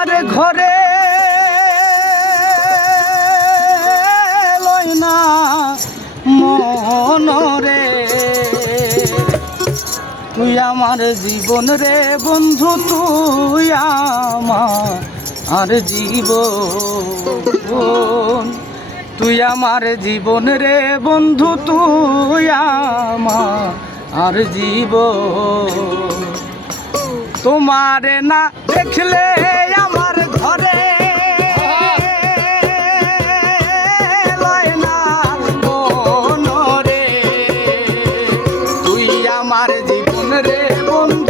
আমার ঘরে লয়না মনরে তুই আমার জীবন রে বন্ধু, তুই আমার জীব জীবন। তুই আমার জীবন রে বন্ধু, তুই আমার আর জীবন। তোমারে না দেখলে রে বন্ধু